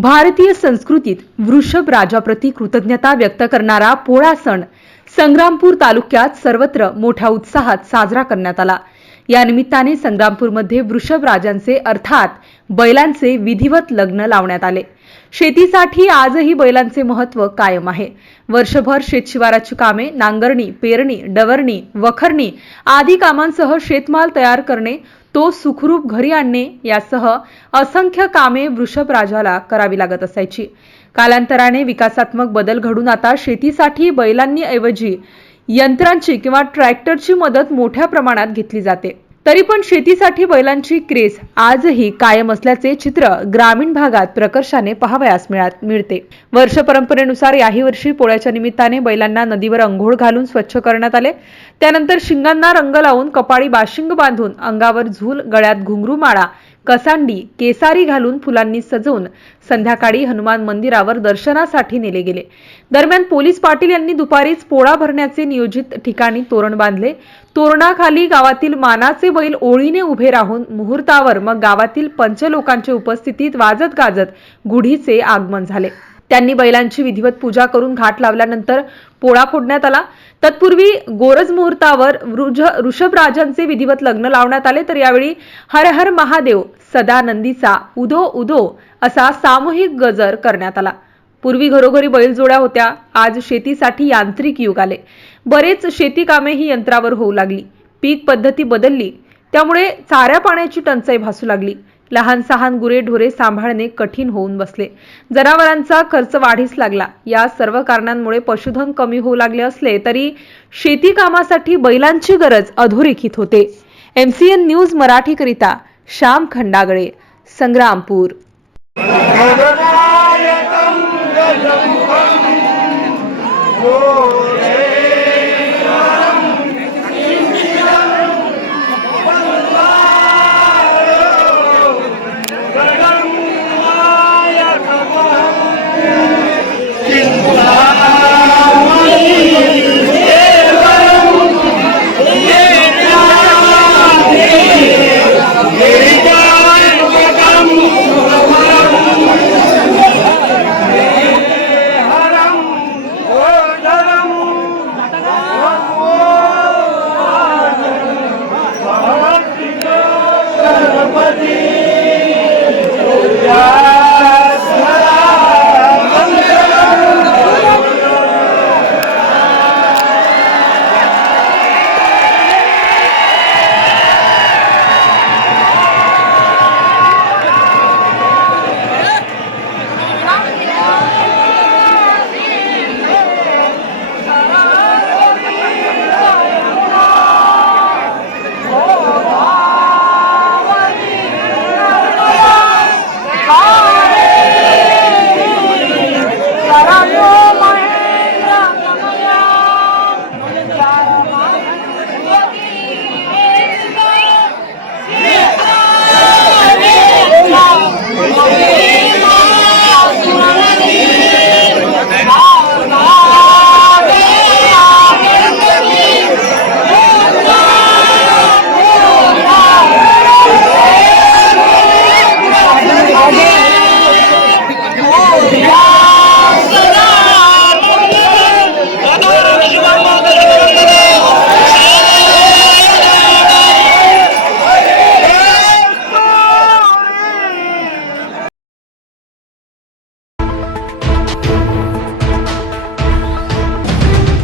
भारतीय संस्कृतीत वृषभ राजाप्रती कृतज्ञता व्यक्त करणारा पोळा सण संग्रामपूर तालुक्यात सर्वत्र मोठ्या उत्साहात साजरा करण्यात आला. या निमित्ताने संग्रामपूरमध्ये वृषभ राजांचे अर्थात बैलांचे विधिवत लग्न लावण्यात आले. शेतीसाठी आजही बैलांचे महत्त्व कायम आहे. वर्षभर शेतशिवाराची कामे नांगरणी पेरणी डवरणी वखरणी आदी कामांसह शेतमाल तयार करणे तो सुखरूप घरी आणणे यासह असंख्य कामे वृषभ राजाला करावी लागत असायची. कालांतराने विकासात्मक बदल घडून आता शेतीसाठी बैलांनी ऐवजी यंत्रांची किंवा ट्रॅक्टरची मदत मोठ्या प्रमाणात घेतली जाते. तरी पण शेतीसाठी बैलांची क्रेज आजही कायम असल्याचे चित्र ग्रामीण भागात प्रकर्षाने पाहावयास मिळत मिळते. वर्ष परंपरेनुसार याही वर्षी पोळ्याच्या निमित्ताने बैलांना नदीवर अंघोळ घालून स्वच्छ करण्यात आले. त्यानंतर शिंगांना रंग लावून कपाळी बाशिंग बांधून अंगावर झूल गळ्यात घुंगरू माळा कसांडी केसारी घालून फुलांनी सजवून संध्याकाळी हनुमान मंदिरावर दर्शनासाठी नेले गेले. दरम्यान पोलीस पाटील यांनी दुपारीच पोळा भरण्याचे नियोजित ठिकाणी तोरण बांधले. तोरणाखाली गावातील मानाचे बैल ओळीने उभे राहून मुहूर्तावर मग गावातील पंच लोकांच्या उपस्थितीत वाजत गाजत गुढीचे आगमन झाले. त्यांनी बैलांची विधिवत पूजा करून घाट लावल्यानंतर पोळा फोडण्यात आला. तत्पूर्वी गोरज मुहूर्तावर वृज ऋषभराजांचे विधिवत लग्न लावण्यात आले. तर यावेळी हर हर महादेव सदानंदीचा उदो उदो असा सामूहिक गजर करण्यात आला. पूर्वी घरोघरी बैलजोड्या होत्या. आज शेतीसाठी यांत्रिक युग आले. बरेच शेती कामे ही यंत्रावर होऊ लागली. पीक पद्धती बदलली. त्यामुळे चाऱ्या पाण्याची टंचाई भासू लागली. लहान सहान गुरेढोरे सांभाळणे कठीण होऊन बसले. जनावरांचा खर्च वाढीस लागला. या सर्व कारणांमुळे पशुधन कमी होऊ लागले असले तरी शेती कामासाठी बैलांची गरज अधोरेखित होते. एमसीएन न्यूज मराठीकरिता श्याम खंडागळे संग्रामपूर. Yeah.